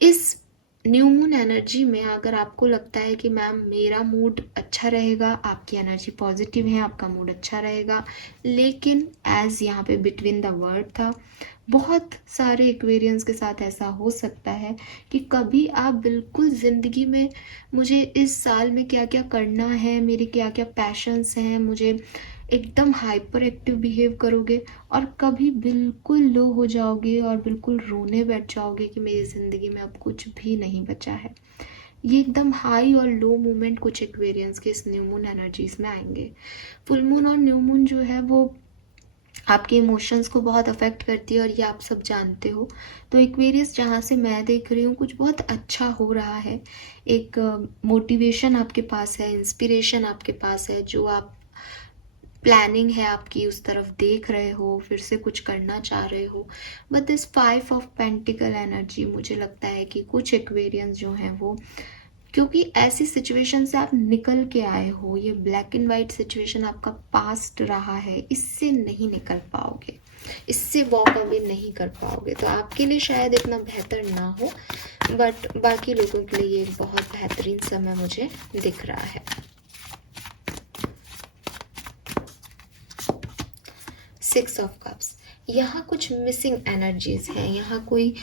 इस न्यू मून एनर्जी में अगर आपको लगता है कि मैम मेरा मूड अच्छा रहेगा, आपकी एनर्जी पॉजिटिव है, आपका मूड अच्छा रहेगा, लेकिन एज यहाँ पे बिटवीन द वर्ड था, बहुत सारे एक्वेरियंस के साथ ऐसा हो सकता है कि कभी आप बिल्कुल ज़िंदगी में मुझे इस साल में क्या क्या करना है, मेरे क्या क्या पैशंस हैं, मुझे एकदम हाइपर एक्टिव बिहेव करोगे और कभी बिल्कुल लो हो जाओगे और बिल्कुल रोने बैठ जाओगे कि मेरी ज़िंदगी में अब कुछ भी नहीं बचा है। ये एकदम हाई और लो मोमेंट कुछ एक्वेरियंस के इस न्यू मून एनर्जीज में आएंगे। फुल मून और न्यू मून जो है वो आपके इमोशंस को बहुत अफेक्ट करती है और ये आप सब जानते हो। तो एक्वेरियस जहाँ से मैं देख रही हूँ कुछ बहुत अच्छा हो रहा है, एक मोटिवेशन आपके पास है, इंस्पिरेशन आपके पास है, जो आप प्लानिंग है आपकी उस तरफ देख रहे हो, फिर से कुछ करना चाह रहे हो। But this 5 of pentacle energy, मुझे लगता है कि कुछ एक्वेरियंस जो हैं वो, क्योंकि ऐसी सिचुएशन से आप निकल के आए हो, ये ब्लैक एंड वाइट सिचुएशन आपका पास्ट रहा है, इससे नहीं निकल पाओगे, इससे वॉक अवे नहीं कर पाओगे। तो आपके लिए शायद इतना बेहतर ना हो, बट बाकी लोगों के लिए ये बहुत बेहतरीन समय मुझे दिख रहा है। 6 ऑफ कप्स, यहाँ कुछ मिसिंग एनर्जीज हैं। यहाँ कोई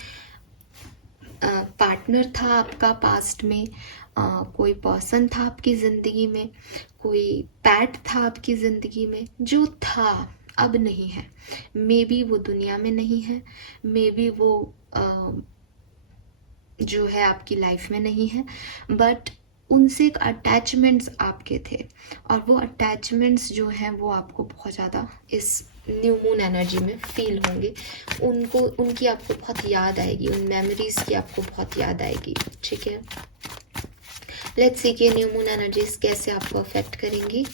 पार्टनर था आपका पास्ट में, कोई पर्सन था आपकी ज़िंदगी में, कोई पैट था आपकी ज़िंदगी में, जो था अब नहीं है। मे बी वो दुनिया में नहीं है, मे बी वो जो है आपकी लाइफ में नहीं है, बट उनसे एक अटैचमेंट्स आपके थे और वो अटैचमेंट्स जो हैं वो आपको बहुत ज़्यादा इस न्यू मून एनर्जी में फील होंगे। उनकी आपको बहुत याद आएगी, उन मेमोरीज की आपको बहुत याद आएगी। ठीक है, लेट्स सी कि न्यू मून एनर्जीज कैसे आपको अफेक्ट करेंगी।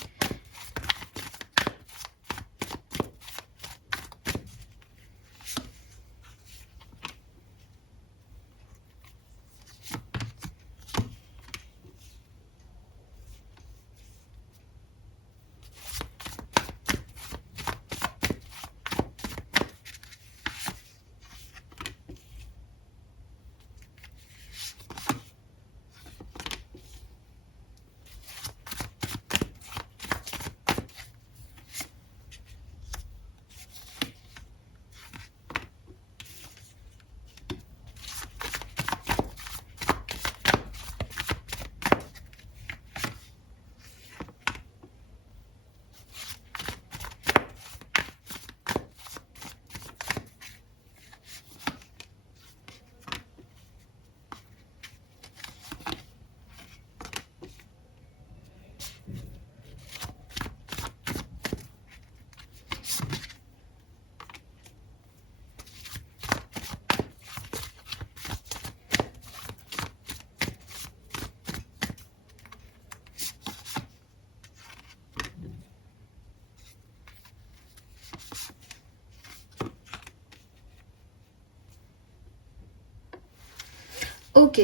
Okay,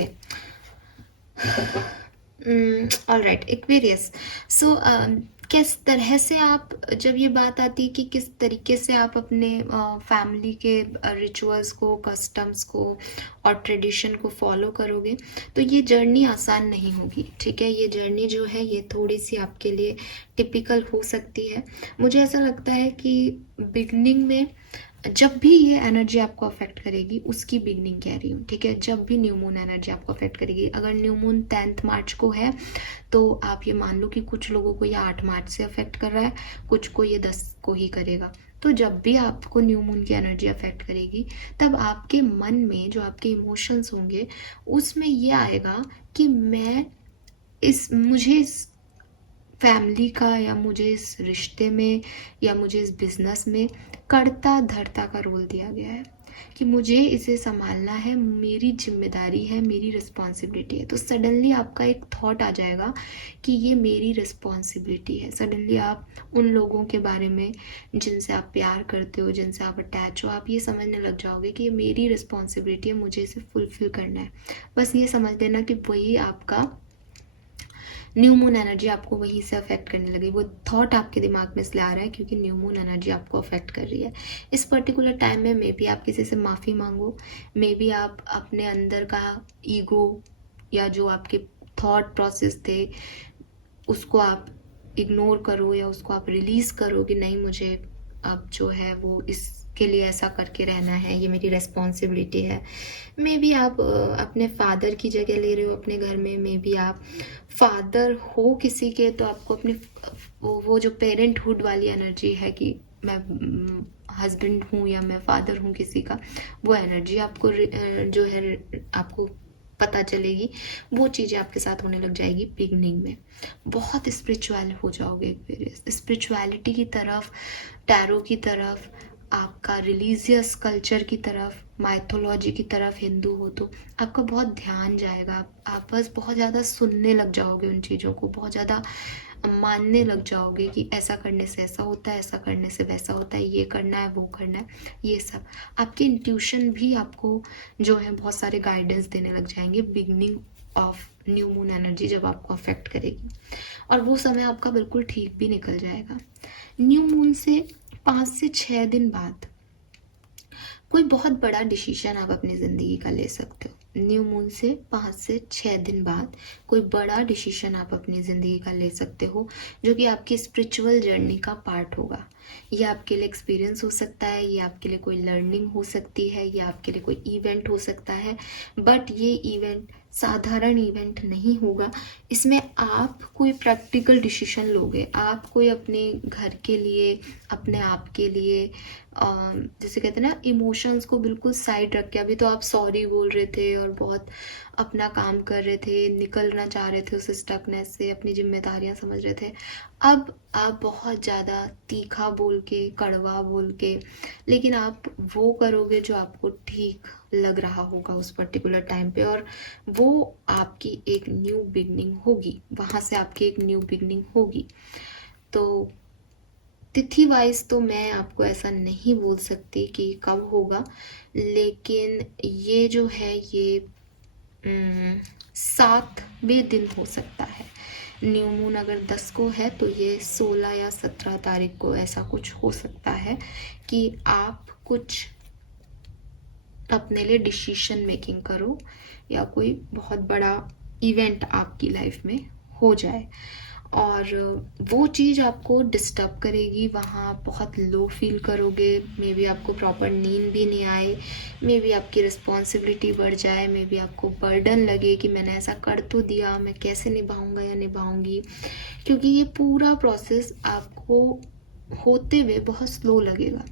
all right Aquarius. So किस तरह से आप, जब ये बात आती है कि किस तरीके से आप अपने फैमिली के रिचुअल्स को, कस्टम्स को और ट्रेडिशन को फॉलो करोगे, तो ये जर्नी आसान नहीं होगी। ठीक है, ये जर्नी जो है ये थोड़ी सी आपके लिए टिपिकल हो सकती है। मुझे ऐसा लगता है कि बिगनिंग में जब भी ये एनर्जी आपको अफेक्ट करेगी उसकी बिगनिंग कह रही हूँ, ठीक है। जब भी न्यू मून एनर्जी आपको अफेक्ट करेगी, अगर न्यू मून 10 मार्च को है तो आप ये मान लो कि कुछ लोगों को ये 8 मार्च से अफेक्ट कर रहा है, कुछ को ये 10 को ही करेगा। तो जब भी आपको न्यू मून की एनर्जी अफेक्ट करेगी, तब आपके मन में जो आपके इमोशंस होंगे उसमें ये आएगा कि मुझे इस फैमिली का, या मुझे इस रिश्ते में, या मुझे इस बिजनेस में कर्ता धर्ता का रोल दिया गया है कि मुझे इसे संभालना है, मेरी जिम्मेदारी है, मेरी रिस्पॉन्सिबिलिटी है। तो सडनली आपका एक थॉट आ जाएगा कि ये मेरी रिस्पॉन्सिबिलिटी है। सडनली आप उन लोगों के बारे में जिनसे आप प्यार करते हो, जिनसे आप अटैच हो, आप ये समझने लग जाओगे कि ये मेरी रिस्पॉन्सिबिलिटी है, मुझे इसे फुलफिल करना है। बस ये समझ लेना कि वही आपका न्यू मून एनर्जी आपको वहीं से अफेक्ट करने लगी। वो थॉट आपके दिमाग में इसलिए आ रहा है क्योंकि न्यू मून एनर्जी आपको अफेक्ट कर रही है। इस पर्टिकुलर टाइम में मे बी आप किसी से माफ़ी मांगो, मे बी आप अपने अंदर का ईगो या जो आपके थॉट प्रोसेस थे उसको आप इग्नोर करो, या उसको आप रिलीज़ करो कि नहीं, मुझे अब जो है वो इसके लिए ऐसा करके रहना है, ये मेरी रिस्पॉन्सिबिलिटी है। मे बी आप अपने फादर की जगह ले रहे हो अपने घर में, मे बी आप फादर हो किसी के, तो आपको अपनी वो जो पेरेंटहुड वाली एनर्जी है कि मैं हस्बैंड हूँ या मैं फादर हूँ किसी का, वो एनर्जी आपको जो है आपको पता चलेगी। वो चीज़ें आपके साथ होने लग जाएगी बिगनिंग में। बहुत स्पिरिचुअल हो जाओगे, स्पिरिचुअलिटी की तरफ, टैरो की तरफ, आपका रिलीजियस कल्चर की तरफ, माइथोलॉजी की तरफ हिंदू हो तो आपका बहुत ध्यान जाएगा। आप बस बहुत ज़्यादा सुनने लग जाओगे उन चीज़ों को, बहुत ज़्यादा मानने लग जाओगे कि ऐसा करने से ऐसा होता है, ऐसा करने से वैसा होता है, ये करना है, वो करना है, ये सब। आपके इंट्यूशन भी आपको जो है बहुत सारे गाइडेंस देने लग जाएंगे beginning of new moon energy जब आपको अफेक्ट करेगी। और वो समय आपका बिल्कुल ठीक भी निकल जाएगा। न्यू मून से 5 से 6 दिन बाद कोई बहुत बड़ा डिसीजन आप अपनी ज़िंदगी का ले सकते हो। न्यू मून से 5 से 6 दिन बाद कोई बड़ा डिसीजन आप अपनी ज़िंदगी का ले सकते हो, जो कि आपकी स्पिरिचुअल जर्नी का पार्ट होगा। ये आपके लिए एक्सपीरियंस हो सकता है, ये आपके लिए कोई लर्निंग हो सकती है, ये आपके लिए कोई इवेंट हो सकता है। बट ये इवेंट साधारण इवेंट नहीं होगा। इसमें आप कोई प्रैक्टिकल डिसीजन लोगे। आप कोई अपने घर के लिए, अपने आप के लिए, जैसे कहते हैं ना, इमोशंस को बिल्कुल साइड रख के, अभी तो आप सॉरी बोल रहे थे और बहुत अपना काम कर रहे थे, निकलना चाह रहे थे उस स्टकनेस से, अपनी जिम्मेदारियां समझ रहे थे। अब आप बहुत ज़्यादा तीखा बोल के, कड़वा बोल के, लेकिन आप वो करोगे जो आपको ठीक लग रहा होगा उस पर्टिकुलर टाइम पे, और वो आपकी एक न्यू बिगनिंग होगी। वहाँ से आपकी एक न्यू बिगनिंग होगी। तो तिथि वाइज तो मैं आपको ऐसा नहीं बोल सकती कि कब होगा, लेकिन ये जो है ये 7वें दिन हो सकता है। न्यू मून अगर 10 को है तो ये 16 या 17 तारीख को ऐसा कुछ हो सकता है कि आप कुछ अपने लिए डिसीजन मेकिंग करो, या कोई बहुत बड़ा इवेंट आपकी लाइफ में हो जाए, और वो चीज़ आपको डिस्टर्ब करेगी। वहाँ बहुत लो फील करोगे, मे बी आपको प्रॉपर नींद भी नहीं आए, मे बी आपकी रिस्पॉन्सिबिलिटी बढ़ जाए, मे बी आपको बर्डन लगे कि मैंने ऐसा कर तो दिया, मैं कैसे निभाऊंगा या निभाऊंगी। क्योंकि ये पूरा प्रोसेस आपको होते हुए बहुत स्लो लगेगा।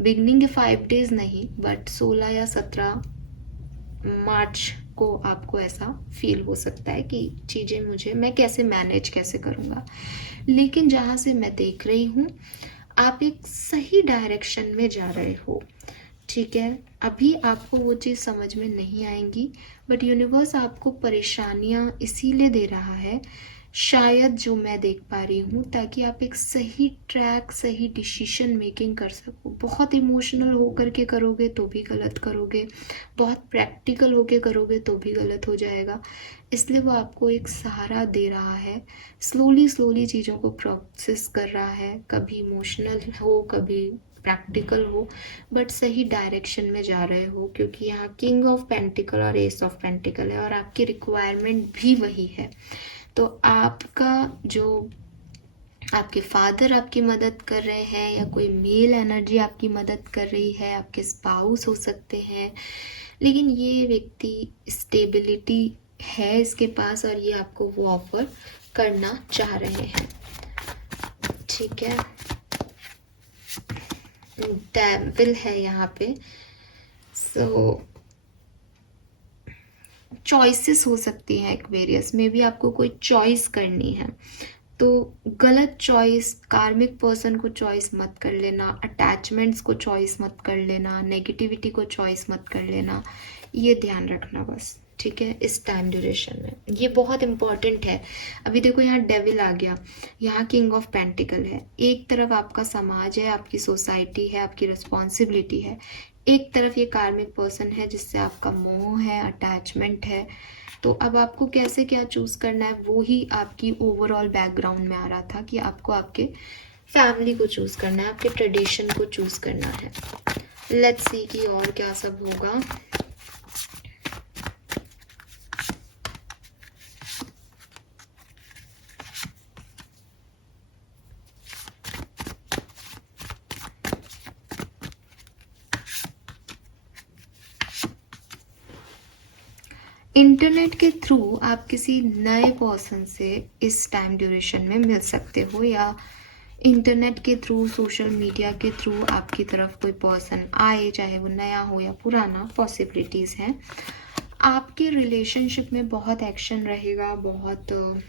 बिगनिंग के 5 डेज नहीं, बट 16 या 17 मार्च को आपको ऐसा फील हो सकता है कि चीज़ें मैं कैसे मैनेज कैसे करूँगा। लेकिन जहाँ से मैं देख रही हूँ, आप एक सही डायरेक्शन में जा रहे हो, ठीक है। अभी आपको वो चीज़ समझ में नहीं आएंगी, बट यूनिवर्स आपको परेशानियाँ इसीलिए दे रहा है शायद, जो मैं देख पा रही हूँ, ताकि आप एक सही ट्रैक, सही डिसीजन मेकिंग कर सको। बहुत इमोशनल होकर के करोगे तो भी गलत करोगे, बहुत प्रैक्टिकल होकर करोगे तो भी गलत हो जाएगा। इसलिए वो आपको एक सहारा दे रहा है, स्लोली स्लोली चीज़ों को प्रोसेस कर रहा है। कभी इमोशनल हो, कभी प्रैक्टिकल हो, बट सही डायरेक्शन में जा रहे हो, क्योंकि यहाँ किंग ऑफ पेंटिकल और एस ऑफ पेंटिकल है, और आपकी रिक्वायरमेंट भी वही है। तो आपका जो आपके फादर आपकी मदद कर रहे हैं या कोई मेल एनर्जी आपकी मदद कर रही है, आपके स्पाउस हो सकते हैं। लेकिन ये व्यक्ति स्टेबिलिटी है इसके पास और ये आपको वो ऑफर करना चाह रहे हैं, ठीक है। डेविल है यहाँ पे। सो चॉइसेस हो सकती हैं एक्वेरियस में भी, आपको कोई चॉइस करनी है तो गलत चॉइस, कार्मिक पर्सन को चॉइस मत कर लेना, अटैचमेंट्स को चॉइस मत कर लेना, नेगेटिविटी को चॉइस मत कर लेना, ये ध्यान रखना बस, ठीक है। इस टाइम ड्यूरेशन में ये बहुत इंपॉर्टेंट है। अभी देखो यहाँ डेविल आ गया, यहाँ किंग ऑफ पेंटिकल है। एक तरफ आपका समाज है, आपकी सोसाइटी है, आपकी रिस्पॉन्सिबिलिटी है, एक तरफ ये कार्मिक पर्सन है जिससे आपका मोह है, अटैचमेंट है। तो अब आपको कैसे क्या चूज करना है, वो ही आपकी ओवरऑल बैकग्राउंड में आ रहा था कि आपको आपके फैमिली को चूज करना है, आपके ट्रेडिशन को चूज करना है। लेट्स सी कि और क्या सब होगा। इंटरनेट के थ्रू आप किसी नए पर्सन से इस टाइम ड्यूरेशन में मिल सकते हो, या इंटरनेट के थ्रू, सोशल मीडिया के थ्रू आपकी तरफ कोई पर्सन आए, चाहे वो नया हो या पुराना, पॉसिबिलिटीज़ हैं। आपके रिलेशनशिप में बहुत एक्शन रहेगा, बहुत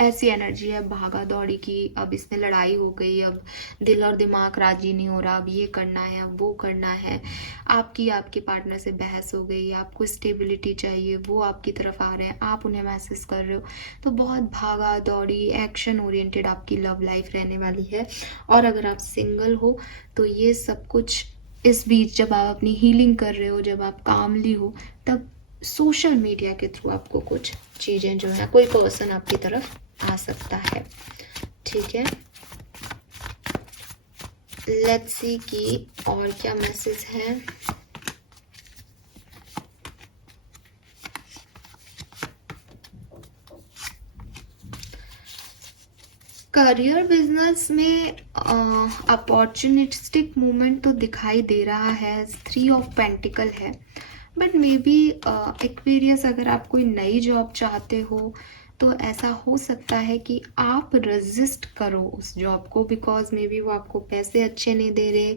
ऐसी एनर्जी है भागा दौड़ी की, अब इसमें लड़ाई हो गई, अब दिल और दिमाग राजी नहीं हो रहा, अब ये करना है, अब वो करना है, आपके पार्टनर से बहस हो गई, आपको स्टेबिलिटी चाहिए, वो आपकी तरफ आ रहे हैं, आप उन्हें मैसेज कर रहे हो। तो बहुत भागा दौड़ी, एक्शन ओरिएंटेड आपकी लव लाइफ रहने वाली है। और अगर आप सिंगल हो तो ये सब कुछ इस बीच जब आप अपनी हीलिंग कर रहे हो, जब आप कामली हो, तब सोशल मीडिया के थ्रू आपको कुछ चीज़ें जो है, कोई पर्सन आपकी तरफ आ सकता है, ठीक है। लेट्स सी कि और क्या मैसेज है। करियर बिजनेस में अपॉर्चुनिस्टिक मूवमेंट तो दिखाई दे रहा है, 3 ऑफ पेंटिकल है, बट मे बी एक्वेरियस अगर आप कोई नई जॉब चाहते हो तो ऐसा हो सकता है कि आप रजिस्ट करो उस जॉब को, बिकॉज मे बी वो आपको पैसे अच्छे नहीं दे रहे,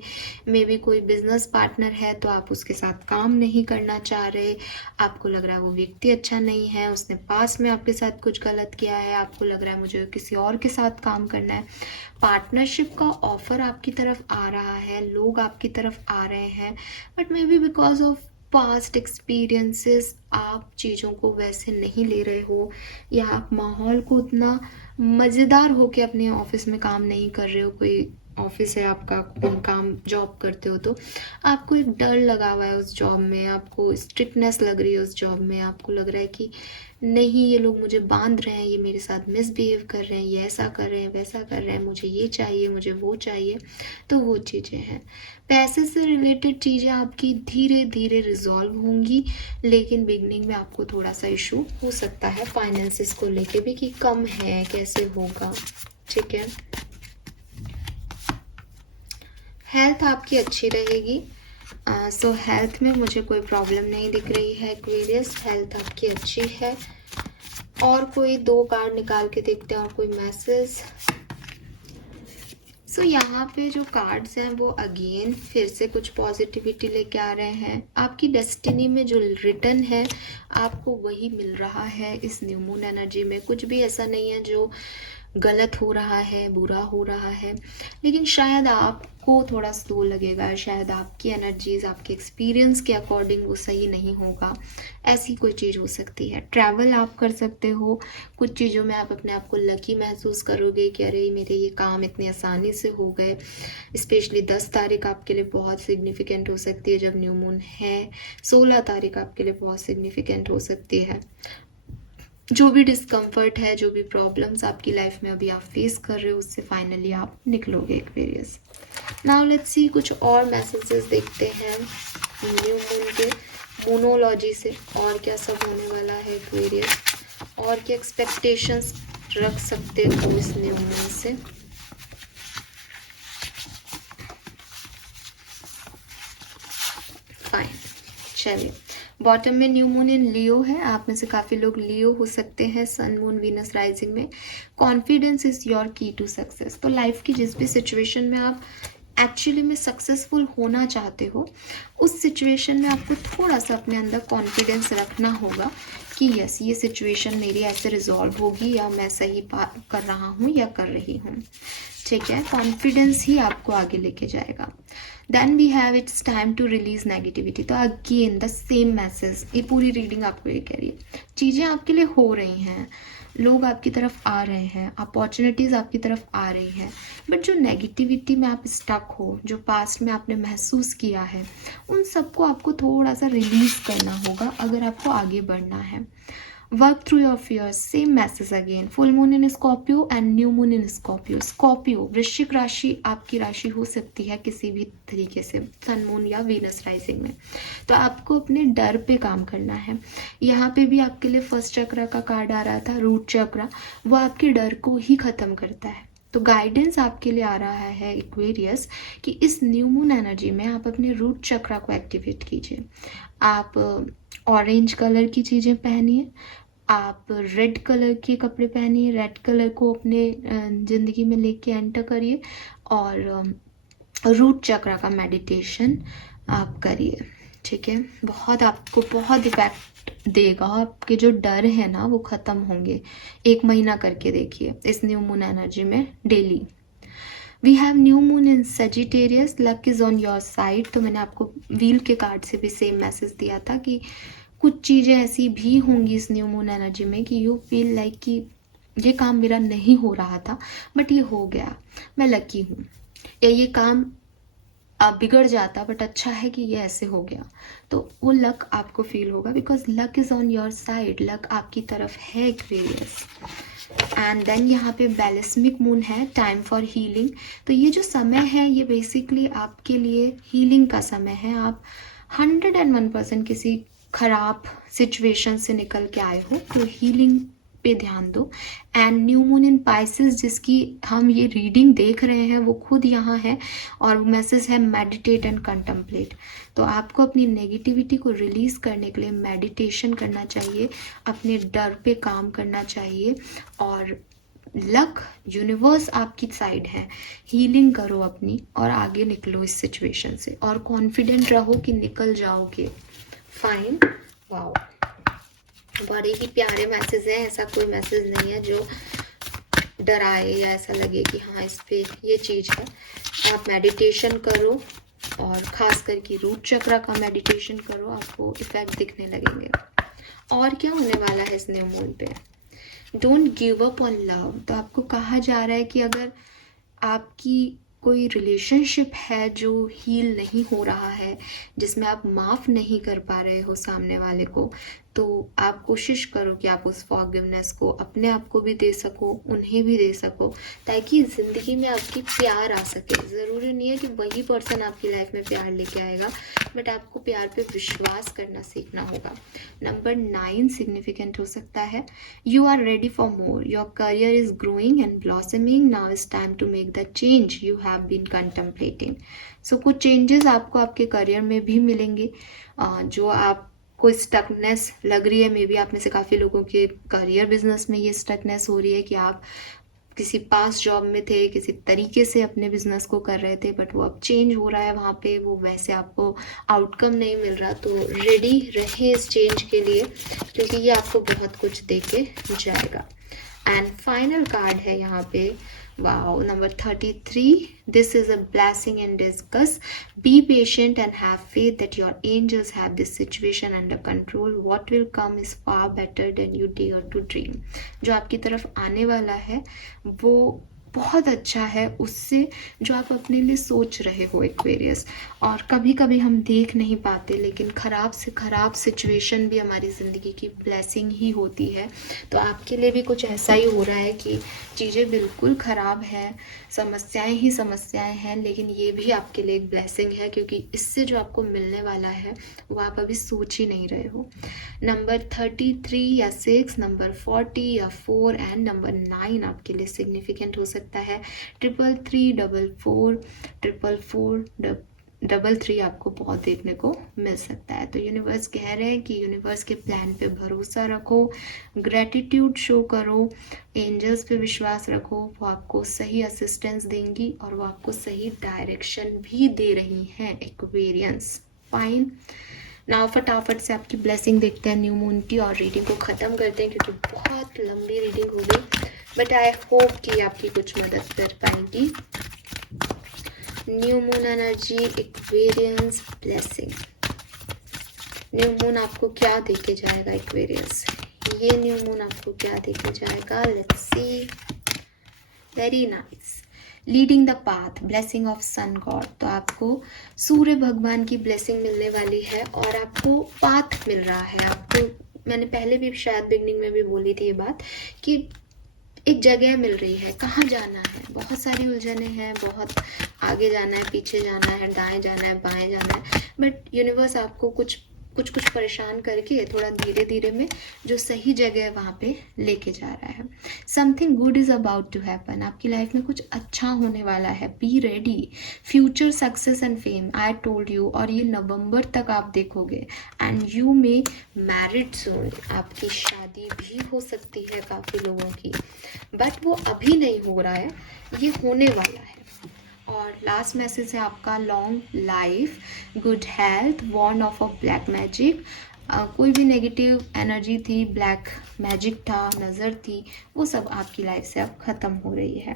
मे बी कोई बिजनेस पार्टनर है तो आप उसके साथ काम नहीं करना चाह रहे, आपको लग रहा है वो व्यक्ति अच्छा नहीं है, उसने पास में आपके साथ कुछ गलत किया है, आपको लग रहा है मुझे किसी और के साथ काम करना है। पार्टनरशिप का ऑफर आपकी तरफ आ रहा है, लोग आपकी तरफ आ रहे हैं, but may be because of past experiences आप चीज़ों को वैसे नहीं ले रहे हो, या आप माहौल को उतना मज़ेदार हो के अपने ऑफिस में काम नहीं कर रहे हो। कोई ऑफिस है आपका, काम जॉब करते हो तो आपको एक डर लगा हुआ है उस जॉब में, आपको स्ट्रिक्टनेस लग रही है उस जॉब में, आपको लग रहा है कि नहीं ये लोग मुझे बांध रहे हैं, ये मेरे साथ मिसबिहेव कर रहे हैं, ये ऐसा कर रहे हैं, वैसा कर रहे हैं, मुझे ये चाहिए, मुझे वो चाहिए। तो वो चीज़ें हैं। पैसे से रिलेटेड चीज़ें आपकी धीरे धीरे रिजॉल्व होंगी, लेकिन बिगनिंग में आपको थोड़ा सा इशू हो सकता है फाइनेंसिस को लेके भी, कि कम है, कैसे होगा, ठीक है। हेल्थ आपकी अच्छी रहेगी, सो हेल्थ में मुझे कोई प्रॉब्लम नहीं दिख रही है एक्वेरियस, हेल्थ आपकी अच्छी है। और कोई 2 कार्ड निकाल के देखते हैं और कोई मैसेज। सो यहाँ पे जो कार्ड्स हैं वो अगेन फिर से कुछ पॉजिटिविटी लेके आ रहे हैं। आपकी डेस्टिनी में जो रिटर्न है आपको वही मिल रहा है इस न्यू मून एनर्जी में। कुछ भी ऐसा नहीं है जो गलत हो रहा है, बुरा हो रहा है, लेकिन शायद आपको थोड़ा स्लो लगेगा, शायद आपकी एनर्जीज आपके एक्सपीरियंस के अकॉर्डिंग वो सही नहीं होगा, ऐसी कोई चीज़ हो सकती है। ट्रैवल आप कर सकते हो, कुछ चीज़ों में आप अपने आप को लकी महसूस करोगे कि अरे मेरे ये काम इतनी आसानी से हो गए। स्पेशली 10 तारीख आपके लिए बहुत सिग्निफिकेंट हो सकती है जब न्यू मून है, 16 तारीख आपके लिए बहुत सिग्निफिकेंट हो सकती है। जो भी डिस्कम्फर्ट है, जो भी प्रॉब्लम्स आपकी लाइफ में अभी आप फेस कर रहे हो, उससे फाइनली आप निकलोगे एक्वेरियस। नाउ लेट्स सी कुछ और मैसेजेस देखते हैं न्यू मून के मोनोलॉजी से, और क्या सब होने वाला है एक्वेरियस, और क्या एक्सपेक्टेशंस रख सकते हो इस न्यू मून से। फाइन, चलिए बॉटम में न्यू मून इन लियो है। आप में से काफ़ी लोग लियो हो सकते हैं सन मून वीनस राइजिंग में। कॉन्फिडेंस इज योर की टू सक्सेस। तो लाइफ की जिस भी सिचुएशन में आप एक्चुअली में सक्सेसफुल होना चाहते हो, उस सिचुएशन में आपको थोड़ा सा अपने अंदर कॉन्फिडेंस रखना होगा कि यस, ये सिचुएशन मेरी ऐसे रिजॉल्व होगी, या मैं सही कर रहा हूँ या कर रही हूँ। ठीक है, कॉन्फिडेंस ही आपको आगे लेके जाएगा। Then we have it's time to release negativity. तो अगेन द सेम मैसेज, ये पूरी रीडिंग आपको ये कह रही है, चीज़ें आपके लिए हो रही हैं, लोग आपकी तरफ आ रहे हैं, अपॉर्चुनिटीज़ आपकी तरफ आ रही हैं, बट जो नेगेटिविटी में आप स्टक हो, जो पास्ट में आपने महसूस किया है, उन सबको आपको थोड़ा सा रिलीज करना होगा अगर आपको आगे बढ़ना है। Work through your fears, same message again. Full moon in Scorpio and new moon in Scorpio. Scorpio वृश्चिक राशि आपकी राशि हो सकती है किसी भी तरीके से, सन मून या वीनस राइजिंग में। तो आपको अपने डर पे काम करना है। यहाँ पे भी आपके लिए फर्स्ट चक्र का कार्ड आ रहा था, रूट चक्र, वो आपके डर को ही खत्म करता है। तो गाइडेंस आपके लिए आ रहा है एक्वेरियस कि इस न्यू मून एनर्जी में आप अपने रूट चक्र को एक्टिवेट कीजिए। आप ऑरेंज कलर की चीज़ें पहनिए, आप रेड कलर के कपड़े पहनिए, रेड कलर को अपने ज़िंदगी में लेके एंटर करिए, और रूट चक्र का मेडिटेशन आप करिए। ठीक है, बहुत आपको बहुत इफेक्ट देगा। आपके जो डर है ना वो ख़त्म होंगे। 1 महीना करके देखिए इस न्यू मून एनर्जी में daily. We have new moon in Sagittarius, luck is on your side. तो मैंने आपको व्हील के कार्ड से भी सेम मैसेज दिया था कि कुछ चीज़ें ऐसी भी होंगी इस न्यू मून एनर्जी में कि यू फील लाइक कि ये काम मेरा नहीं हो रहा था बट ये हो गया, मैं लकी हूँ, या ये काम बिगड़ जाता बट अच्छा है कि ये ऐसे हो गया। तो वो लक आपको फील होगा, because luck is on your side, luck आपकी तरफ है एक्वेरियस। एंड देन यहाँ पे बैलिस्मिक मून है, टाइम फॉर हीलिंग। तो ये जो समय है ये बेसिकली आपके लिए हीलिंग का समय है। आप 101% किसी खराब सिचुएशन से निकल के आए हो, तो हीलिंग पे ध्यान दो। And new moon in Pisces, जिसकी हम ये रीडिंग देख रहे हैं वो खुद यहाँ है, और मैसेज है मेडिटेट एंड कंटेम्पलेट। तो आपको अपनी नेगेटिविटी को रिलीज करने के लिए मेडिटेशन करना चाहिए, अपने डर पे काम करना चाहिए, और लक यूनिवर्स आपकी साइड है। हीलिंग करो अपनी और आगे निकलो इस सिचुएशन से, और कॉन्फिडेंट रहो कि निकल जाओगे। फाइन, वाओ, बड़े ही प्यारे मैसेज हैं। ऐसा कोई मैसेज नहीं है जो डराए या ऐसा लगे कि हाँ इस पे ये चीज़ है। आप मेडिटेशन करो, और ख़ास करके रूट चक्र का मेडिटेशन करो, आपको इफेक्ट दिखने लगेंगे। और क्या होने वाला है इस न्यू मून पे? Don't give up on love. तो आपको कहा जा रहा है कि अगर आपकी कोई रिलेशनशिप है जो हील नहीं हो रहा है, जिसमें आप माफ़ नहीं कर पा रहे हो सामने वाले को, तो आप कोशिश करो कि आप उस फॉरगिवनेस को अपने आप को भी दे सको, उन्हें भी दे सको, ताकि ज़िंदगी में आपकी प्यार आ सके। ज़रूरी नहीं है कि वही पर्सन आपकी लाइफ में प्यार लेके आएगा, बट आपको प्यार पे विश्वास करना सीखना होगा। नंबर 9 सिग्निफिकेंट हो सकता है। You are ready for more, your career is growing and blossoming, now is time to make the change you have been contemplating. So कुछ चेंजेस आपको आपके करियर में भी मिलेंगे। जो आप कोई स्टकनेस लग रही है, मे बी आप में से काफ़ी लोगों के करियर बिजनेस में ये स्टकनेस हो रही है कि आप किसी पास जॉब में थे, किसी तरीके से अपने बिजनेस को कर रहे थे, बट वो अब चेंज हो रहा है, वहाँ पे वो वैसे आपको आउटकम नहीं मिल रहा। तो रेडी रहे इस चेंज के लिए, क्योंकि ये आपको बहुत कुछ दे के जाएगा। एंड फाइनल कार्ड है यहाँ पे, wow, number 33, this is a blessing and discuss. Be patient and have faith that your angels have this situation under control. What will come is far better than you dare to dream. जो आपकी तरफ आने वाला है वो बहुत अच्छा है उससे जो आप अपने लिए सोच रहे हो एक्वेरियस। और कभी कभी हम देख नहीं पाते, लेकिन ख़राब से ख़राब सिचुएशन भी हमारी ज़िंदगी की ब्लेसिंग ही होती है। तो आपके लिए भी कुछ ऐसा ही हो रहा है कि चीज़ें बिल्कुल ख़राब हैं, समस्याएं ही समस्याएं हैं, लेकिन ये भी आपके लिए एक ब्लेसिंग है, क्योंकि इससे जो आपको मिलने वाला है वो आप अभी सोच ही नहीं रहे हो। नंबर 33 या 6, नंबर 40 या 4 एंड नंबर 9 आपके लिए सिग्निफिकेंट हो सकता है। 333, 444, 333 आपको बहुत देखने को मिल सकता है। तो यूनिवर्स कह रहे हैं कि यूनिवर्स के प्लान पे भरोसा रखो, ग्रेटिट्यूड शो करो, एंजल्स पे विश्वास रखो, वो आपको सही असिस्टेंस देंगी और वो आपको सही डायरेक्शन भी दे रही हैं एक्वेरियंस। फाइन, नाउ फटाफट से आपकी ब्लेसिंग देखते हैं न्यू मून की और रीडिंग को ख़त्म करते हैं, क्योंकि बहुत लंबी रीडिंग हो गई, बट आई होप कि आपकी कुछ मदद कर पाएंगी। New moon energy, Aquarians, blessing. New moon आपको क्या देके जाएगा एक्वेरियंस? ये न्यू मून आपको क्या देके जाएगा? Let's see. Very nice. Leading the path, blessing of sun god. तो आपको सूर्य भगवान की ब्लेसिंग मिलने वाली है और आपको पाथ मिल रहा है। आपको, मैंने पहले भी शायद बिगनिंग में भी बोली थी ये बात, कि एक जगह मिल रही है, कहाँ जाना है। बहुत सारी उलझने हैं, बहुत आगे जाना है, पीछे जाना है, दाएं जाना है, बाएं जाना है, बट यूनिवर्स आपको कुछ परेशान करके थोड़ा धीरे धीरे में जो सही जगह है वहाँ पे लेके जा रहा है। Something good is about to happen. आपकी लाइफ में कुछ अच्छा होने वाला है। Be ready. Future success and fame, I told you. और ये नवंबर तक आप देखोगे। And you may married soon, आपकी शादी भी हो सकती है काफ़ी लोगों की, बट वो अभी नहीं हो रहा है, ये होने वाला है। और लास्ट मैसेज है आपका, long life, good health, warn of black magic. कोई भी नेगेटिव एनर्जी थी, ब्लैक मैजिक था, नज़र थी, वो सब आपकी लाइफ से अब ख़त्म हो रही है।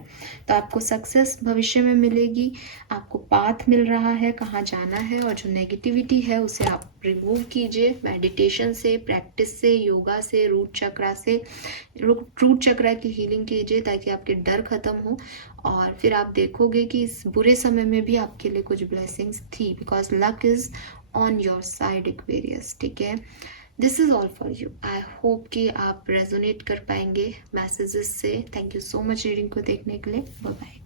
तो आपको सक्सेस भविष्य में मिलेगी, आपको पाथ मिल रहा है कहाँ जाना है, और जो नेगेटिविटी है उसे आप रिमूव कीजिए मेडिटेशन से, प्रैक्टिस से, योगा से, रूट चक्रा की हीलिंग कीजिए, ताकि आपके डर ख़त्म हो। और फिर आप देखोगे कि इस बुरे समय में भी आपके लिए कुछ ब्लेसिंग्स थी, because luck is on your side Aquarius. ठीक है, this is all for you. I hope कि आप रेजोनेट कर पाएंगे मैसेजेस से। Thank you so much reading को देखने के लिए। Bye bye.